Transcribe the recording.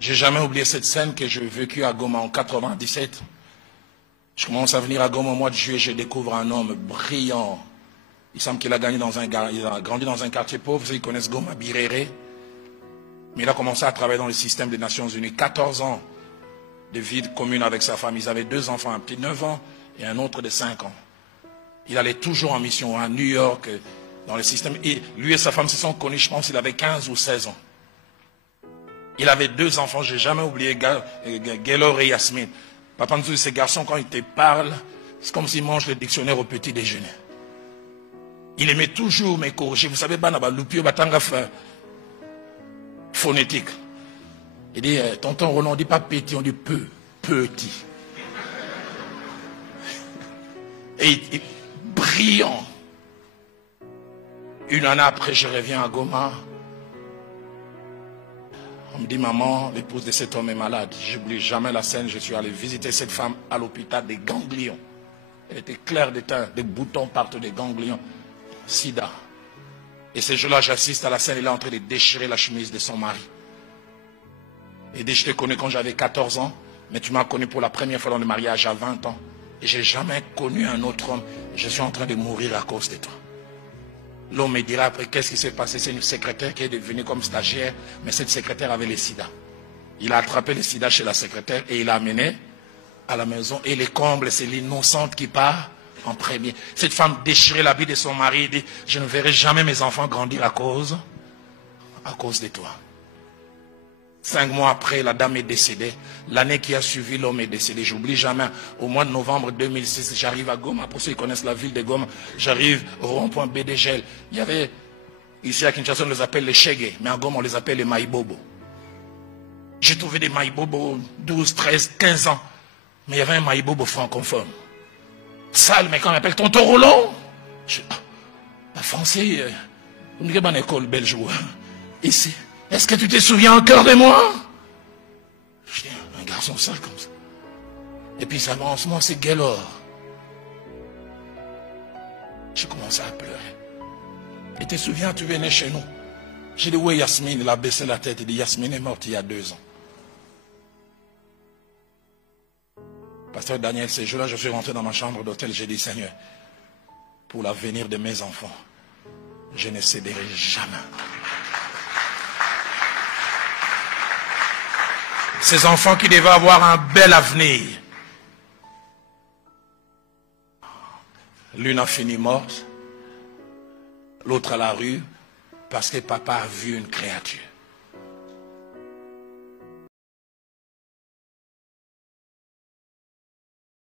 J'ai jamais oublié cette scène que j'ai vécue à Goma en 97. Je commence à venir à Goma au mois de juillet, je découvre un homme brillant. Il semble qu'il a grandi dans un quartier pauvre, ils connaissent Goma, Birere. Mais il a commencé à travailler dans le système des Nations Unies. 14 ans de vie commune avec sa femme. Ils avaient 2 enfants, un petit de 9 ans et un autre de 5 ans. Il allait toujours en mission à New York, dans le système. Et lui et sa femme se sont connus, je pense, il avait 15 ou 16 ans. Il avait 2 enfants, je n'ai jamais oublié Gaylor et Yasmine. Papa nous dit, ces garçons, quand ils te parlent, c'est comme s'ils mangent le dictionnaire au petit déjeuner. Il aimait toujours me corriger. Vous savez, Lupio Batanga phonétique. Il dit, tonton Roland, on ne dit pas petit, on dit petit. Et brillant. Une année après, je reviens à Goma. On me dit, maman, l'épouse de cet homme est malade. Je n'oublie jamais la scène. Je suis allé visiter cette femme à l'hôpital des ganglions. Elle était claire de teint, des boutons partout, des ganglions. Sida. Et ce jour-là, j'assiste à la scène. Il est en train de déchirer la chemise de son mari. Il dit, je te connais quand j'avais 14 ans, mais tu m'as connu pour la première fois dans le mariage à 20 ans. Et je n'ai jamais connu un autre homme. Je suis en train de mourir à cause de toi. L'homme me dira après, qu'est-ce qui s'est passé? C'est une secrétaire qui est devenue comme stagiaire, mais cette secrétaire avait le sida. Il a attrapé le sida chez la secrétaire et il l'a amené à la maison. Et les combles, c'est l'innocente qui part en premier. Cette femme déchirait l'habit de son mari et dit, je ne verrai jamais mes enfants grandir à cause de toi. 5 mois après, la dame est décédée. L'année qui a suivi, l'homme est décédé. J'oublie jamais. Au mois de novembre 2006, j'arrive à Goma. Pour ceux qui connaissent la ville de Goma, j'arrive au rond-point BDGL. Il y avait, ici à Kinshasa, on les appelle les Chege, mais à Goma, on les appelle les Maïbobo. J'ai trouvé des Maïbobo 12, 13, 15 ans. Mais il y avait un Maïbobo francophone. Sale, mais quand on m'appelle tonton Roland, la français, on me dit une école belge. Ici. Est-ce que tu te souviens encore de moi? Je dis, un garçon sale comme ça. Et puis ça avance, moi c'est Gaylor. J'ai commencé à pleurer. Et te souviens, tu venais chez nous. J'ai dit, oui, Yasmine, il a baissé la tête. Il dit, Yasmine est morte il y a 2 ans. Pasteur Daniel, ce jour-là, je suis rentré dans ma chambre d'hôtel. J'ai dit, Seigneur, pour l'avenir de mes enfants, je ne céderai jamais. Ces enfants qui devaient avoir un bel avenir. L'une a fini morte, l'autre à la rue, parce que papa a vu une créature.